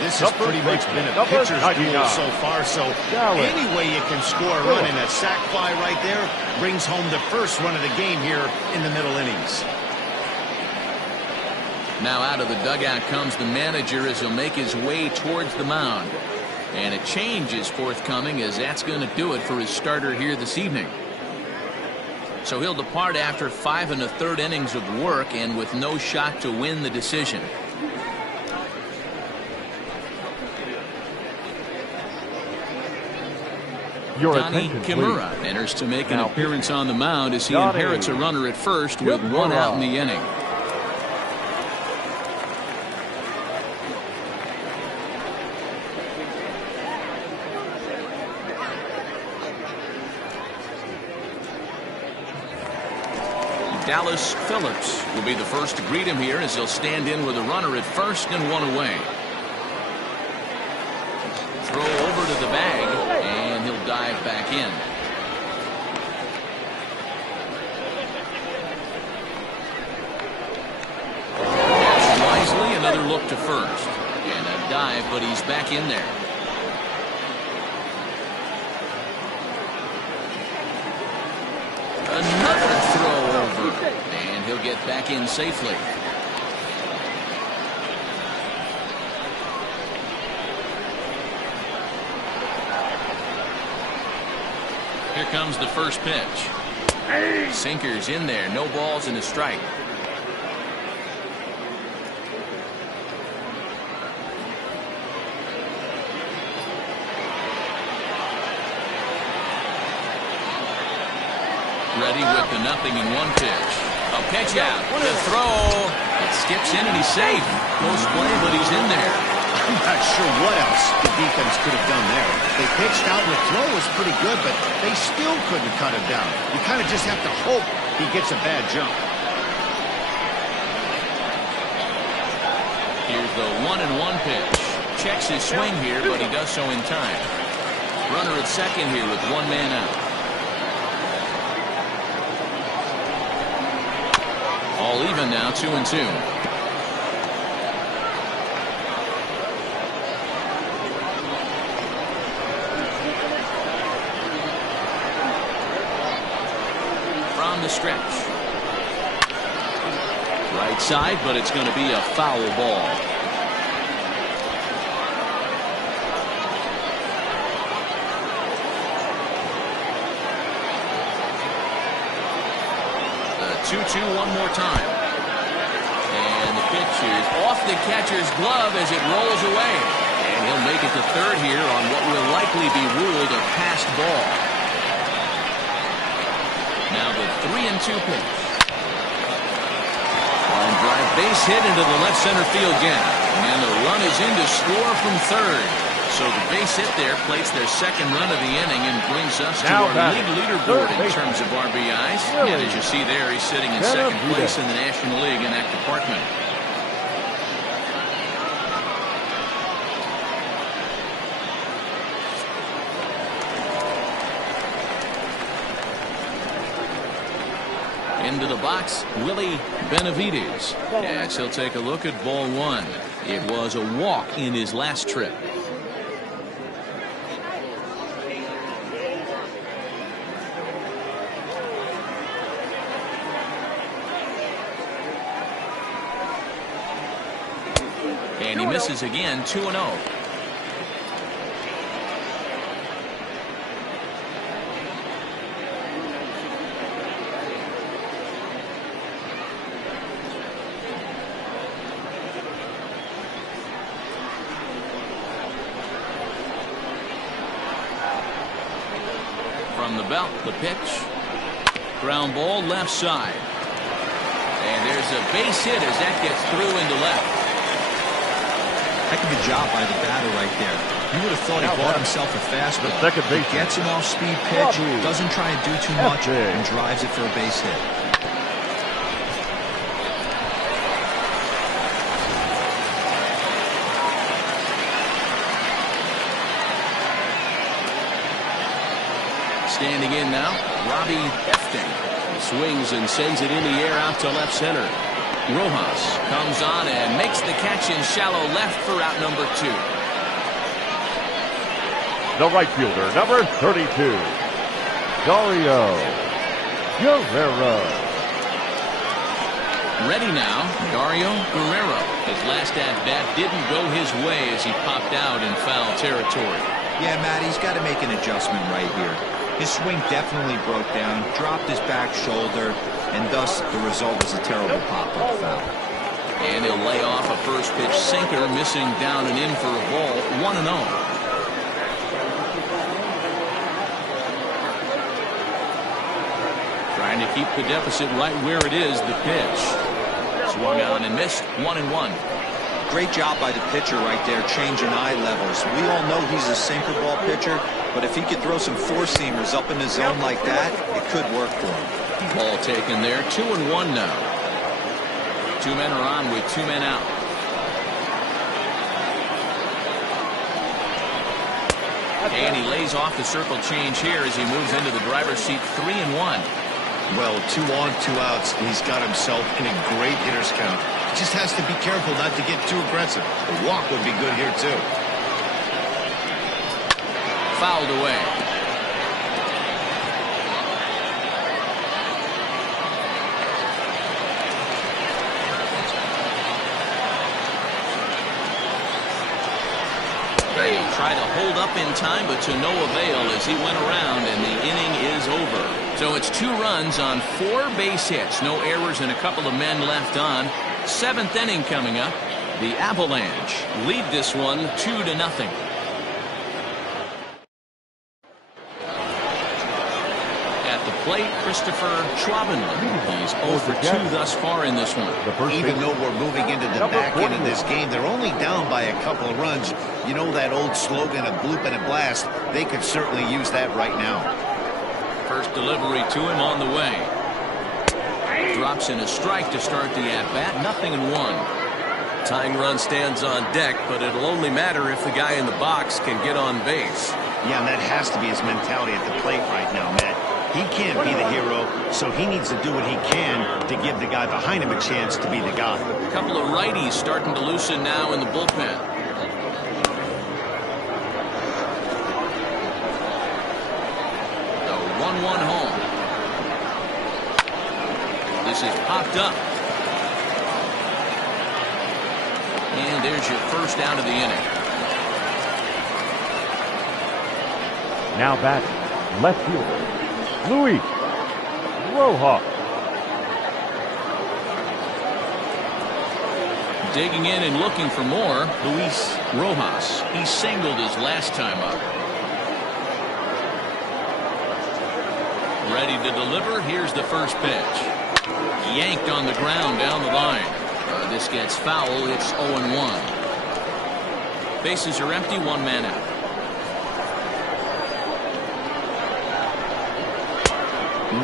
This has pretty much been a pitcher's duel so far, so any way you can score a run in a sac fly right there brings home the first run of the game here in the middle innings. Now out of the dugout comes the manager as he'll make his way towards the mound. And a change is forthcoming, as that's going to do it for his starter here this evening. So he'll depart after 5 1/3 innings of work and with no shot to win the decision. Donnie Kimura enters to make an appearance on the mound as he inherits a runner at first with 1 out in the inning. Dallas Phillips will be the first to greet him here as he'll stand in with a runner at first and 1 away. Throw over to the bag, and he'll dive back in. Catches wisely, another look to first. And a dive, but he's back in there. Another throw over, and he'll get back in safely. comes the first pitch. Sinker's in there. No balls and a strike. Ready with the 0-1 pitch. A pitch out. The throw. It skips in and he's safe. Close play, but he's in there. I'm not sure what else the defense could have done there. They pitched out and the throw was pretty good, but they still couldn't cut him down. You kind of just have to hope he gets a bad jump. Here's the 1-1 pitch. Checks his swing here, but he does so in time. Runner at second here with one man out. All even now, 2-2. From the stretch. Right side, but it's going to be a foul ball. The 2-2 one more time. And the pitch is off the catcher's glove as it rolls away. And he'll make it to third here on what will likely be ruled a passed ball. Now the 3-2 pitch. Line drive base hit into the left center field gap. And the run is in to score from third. So the base hit there plates their second run of the inning and brings us to our league leaderboard in terms of RBIs. And as you see there, he's sitting in second place in the National League in that department. Into the box, Willie Benavides. Yes, he'll take a look at ball one. It was a walk in his last trip. And he misses again, 2-0. From the belt, the pitch. Ground ball left side. And there's a base hit as that gets through into left. Heck of a job by the batter right there. You would have thought he bought himself a fastball. Second base. Gets an off-speed pitch, doesn't try and do too much, and drives it for a base hit. Standing in now, Robbie Efting. He swings and sends it in the air out to left center. Rojas comes on and makes the catch in shallow left for out number 2. The right fielder, number 32, Dario Guerrero. Ready now, Dario Guerrero. His last at-bat didn't go his way as he popped out in foul territory. Yeah, Matt, he's got to make an adjustment right here. His swing definitely broke down, dropped his back shoulder, and thus the result was a terrible pop-up foul. And he'll lay off a first pitch sinker, missing down and in for a ball, 1-0. Trying to keep the deficit right where it is, the pitch. Swung on and missed, 1-1. Great job by the pitcher right there, changing eye levels. We all know he's a sinker ball pitcher, but if he could throw some four-seamers up in the zone like that, it could work for him. Ball taken there, 2-1 now. 2 men are on with 2 men out. And he lays off the circle change here as he moves into the driver's seat, 3-1. Well, 2 on, 2 outs, and he's got himself in a great hitter's count. He just has to be careful not to get too aggressive. A walk would be good here, too. Fouled away. He'll try to hold up in time, but to no avail as he went around, and the inning is over. So it's 2 runs on 4 base hits. No errors and a couple of men left on. 7th inning coming up. The Avalanche lead this one 2-0. At the plate, Christopher Schwabenland. He's 0 for 2 thus far in this one. Even though we're moving into the back end of this game, they're only down by a couple of runs. You know that old slogan, a bloop and a blast? They could certainly use that right now. First delivery to him on the way. Drops in a strike to start the at-bat. 0-1. Tying run stands on deck, but it'll only matter if the guy in the box can get on base. Yeah, and that has to be his mentality at the plate right now, Matt. He can't be the hero, so he needs to do what he can to give the guy behind him a chance to be the guy. A couple of righties starting to loosen now in the bullpen. The 1-1 home. This is popped up. And there's your first out of the inning. Now batting, left fielder, Luis Rojas. Digging in and looking for more, Luis Rojas. He singled his last time up. Ready to deliver. Here's the first pitch. Yanked on the ground down the line. This gets foul. It's 0-1. Bases are empty. 1 man out.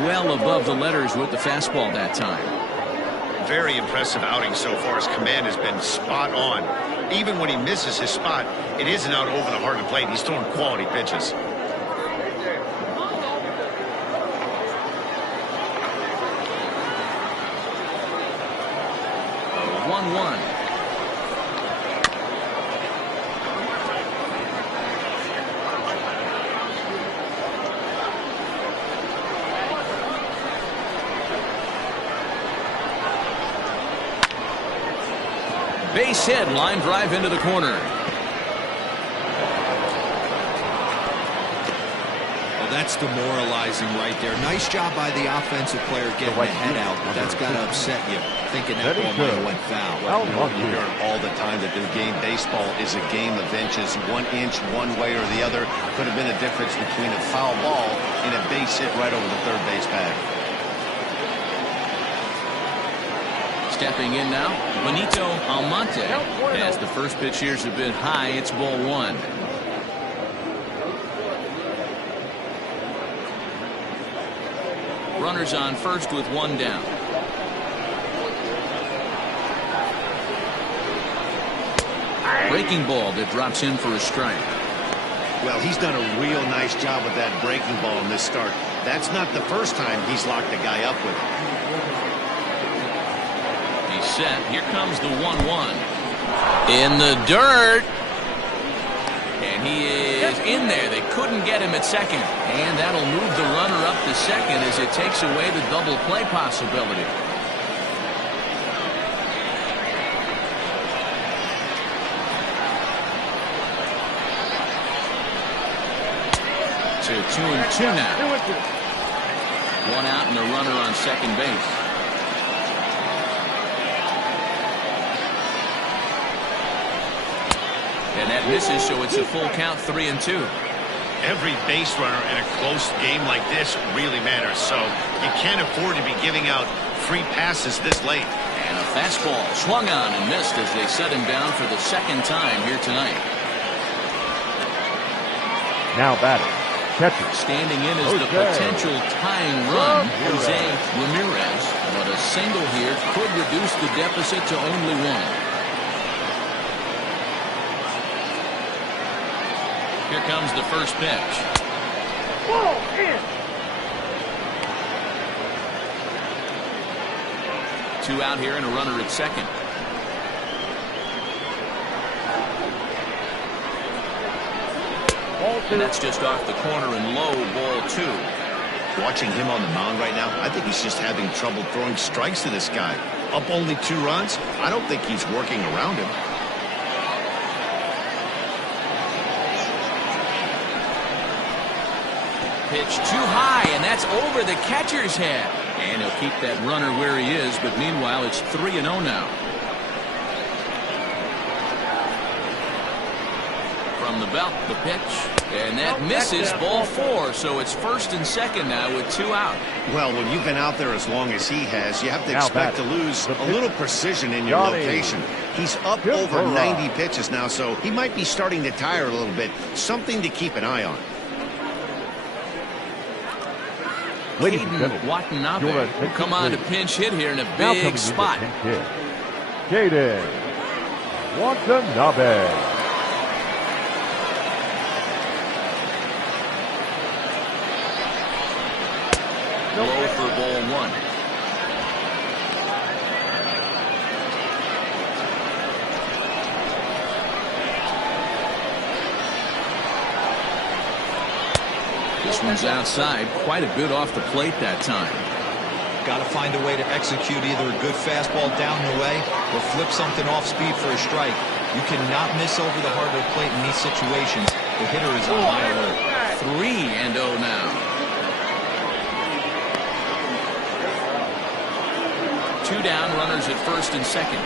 Well above the letters with the fastball that time. Very impressive outing so far. His command has been spot on. Even when he misses his spot, it isn't out over the heart of the plate. He's throwing quality pitches. 1-1. Base hit, line drive into the corner. Well, that's demoralizing right there. Nice job by the offensive player getting the head out, but that's got to upset you, thinking that ball might have went foul. Well, you hear it all the time that the game baseball is a game of inches. 1 inch one way or the other could have been a difference between a foul ball and a base hit right over the third base bag. Stepping in now, Benito Almonte. As the first pitch here's a bit high, it's ball 1. Runners on first with 1 down. Breaking ball that drops in for a strike. Well, he's done a real nice job with that breaking ball in this start. That's not the first time he's locked a guy up with it. He's set. Here comes the 1-1. In the dirt. And he is in there. They couldn't get him at second. And that'll move the runner up to second as it takes away the double play possibility. To 2-2 now. 1 out and a runner on second base. And that misses, so it's a full count, 3-2. Every base runner in a close game like this really matters, so you can't afford to be giving out free passes this late. And a fastball swung on and missed as they set him down for the second time here tonight. Now batting, catcher. Standing in is the potential tying run, Jose Ramirez. But a single here could reduce the deficit to only 1. Here comes the first pitch. Ball in. 2 out here and a runner at second. And that's just off the corner and low, ball 2. Watching him on the mound right now, I think he's just having trouble throwing strikes to this guy. Up only 2 runs, I don't think he's working around him. Pitch too high, and that's over the catcher's head. And he'll keep that runner where he is, but meanwhile, it's 3-0 now. From the belt, the pitch, and that misses, ball 4, so it's 1st and 2nd now with 2 out. Well, when you've been out there as long as he has, you have to expect to lose a little precision in your location. He's up over 90 pitches now, so he might be starting to tire a little bit. Something to keep an eye on. Caden Watanabe will come on to pinch hit here in a big spot. Caden Watanabe. Low for ball 1. This one's outside, quite a bit off the plate that time. Got to find a way to execute either a good fastball down the way or flip something off speed for a strike. You cannot miss over the heart of the plate in these situations. The hitter is on high alert. 3-0 now. 2 down, runners at 1st and 2nd.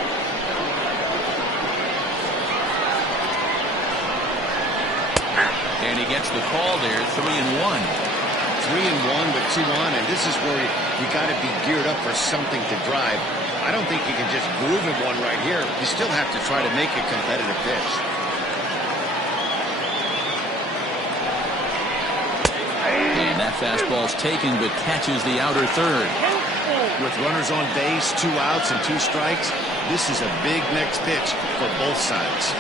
And he gets the call there, 3-1. 3-1 with 2 on, and this is where you got to be geared up for something to drive. I don't think you can just groove him one right here. You still have to try to make a competitive pitch. And that fastball's taken, but catches the outer third. With runners on base, 2 outs and 2 strikes, this is a big next pitch for both sides.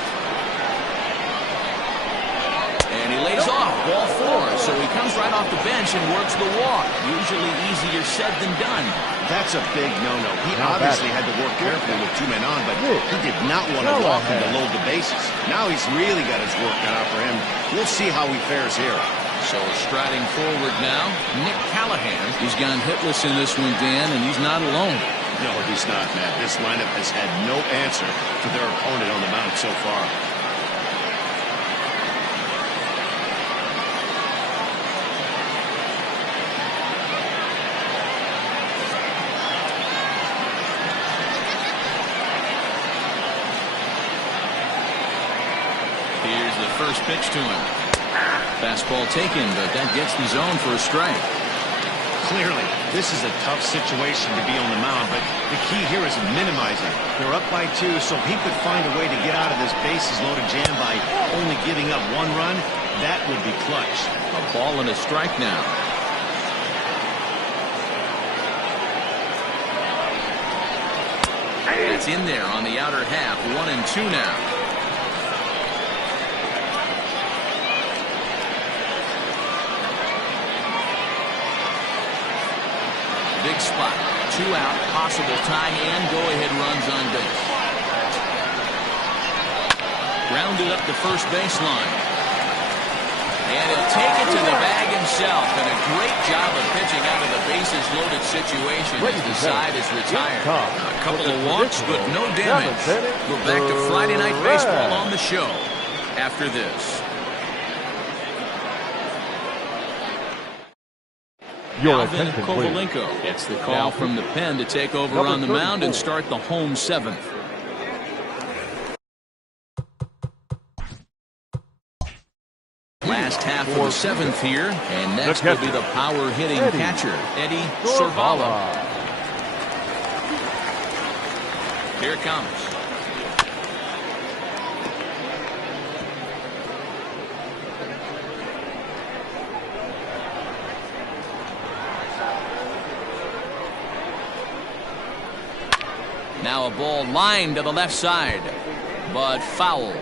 And he lays off, ball 4, so he comes right off the bench and works the walk. Usually easier said than done. That's a big no-no. He obviously had to work carefully with 2 men on, but he did not want to walk him to load the bases. Now he's really got his work cut out for him. We'll see how he fares here. So striding forward now, Nick Callahan. He's gone hitless in this one, Dan, and he's not alone. No, he's not, Matt. This lineup has had no answer for their opponent on the mound so far. Here's the first pitch to him. Fastball taken, but that gets the zone for a strike. Clearly, this is a tough situation to be on the mound, but the key here is minimizing. They're up by 2, so if he could find a way to get out of this bases-loaded jam by only giving up 1 run, that would be clutch. A ball and a strike now. It's in there on the outer half, 1-2 now. Big spot. 2 out, possible tying and go-ahead runs on base. Grounded up the first baseline. And he'll take it to the bag himself. And a great job of pitching out of the bases-loaded situation as the side is retired. A couple of walks, but no damage. We're back to Friday Night Baseball on the show after this. Alvin Kovalenko gets the call from the pen to take over on the mound and start the home 7th. Last half of the 7th here, and next will be the power-hitting catcher, Eddie Cervala. Here it comes. Now a ball lined to the left side, but foul.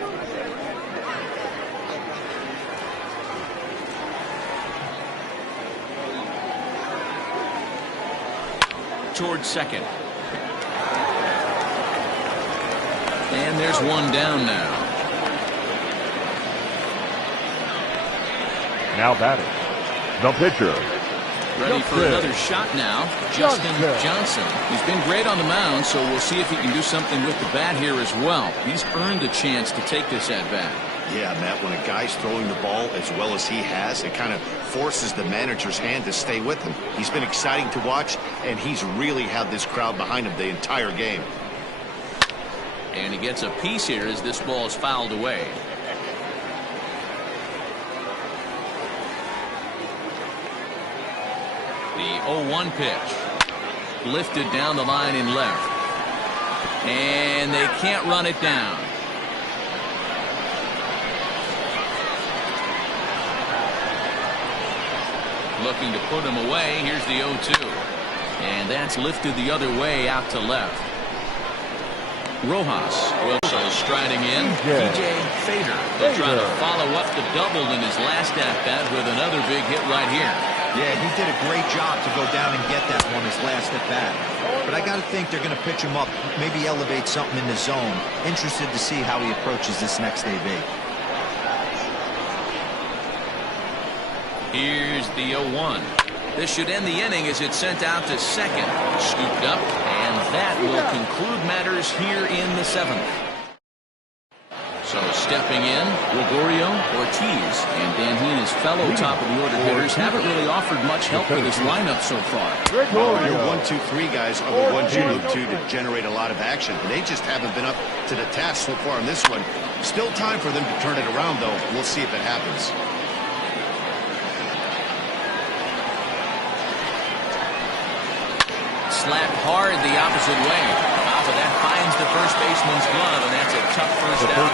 Towards second. And there's one down now. Now batting, the pitcher, Ready for another shot now, Justin Johnson. He's been great on the mound, so we'll see if he can do something with the bat here as well. He's earned a chance to take this at bat. Yeah, Matt, when a guy's throwing the ball as well as he has, it kind of forces the manager's hand to stay with him. He's been exciting to watch, and he's really had this crowd behind him the entire game. And he gets a piece here as this ball is fouled away. The 0-1 pitch. Lifted down the line in left. And they can't run it down. Looking to put him away. Here's the 0-2. And that's lifted the other way out to left. Rojas also striding in. DJ Fader. They'll try to follow up the double in his last at-bat with another big hit right here. Yeah, he did a great job to go down and get that one his last at-bat. But I got to think they're going to pitch him up, maybe elevate something in the zone. Interested to see how he approaches this next AB. Here's the 0-1. This should end the inning as it's sent out to second. Scooped up, and that will conclude matters here in the 7th. So stepping in, Gregorio, Ortiz, and Dan Heena's fellow top-of-the-order hitters haven't really offered much help for this lineup so far. Well, your 1-2-3 guys are the ones you look to generate a lot of action, and they just haven't been up to the task so far in this one. Still time for them to turn it around, though. We'll see if it happens. Slapped hard the opposite way. Top of that finds the first baseman's glove, and that's a tough first out.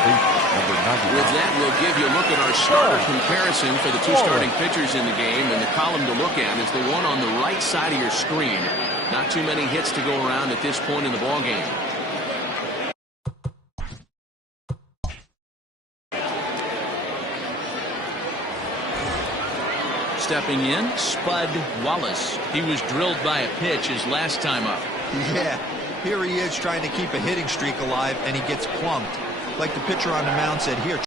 With that, we'll give you a look at our starter comparison for the two starting pitchers in the game, and the column to look at is the one on the right side of your screen. Not too many hits to go around at this point in the ballgame. Stepping in, Spud Wallace. He was drilled by a pitch his last time up. Yeah, here he is trying to keep a hitting streak alive, and he gets plunked. Like the pitcher on the mound said, here,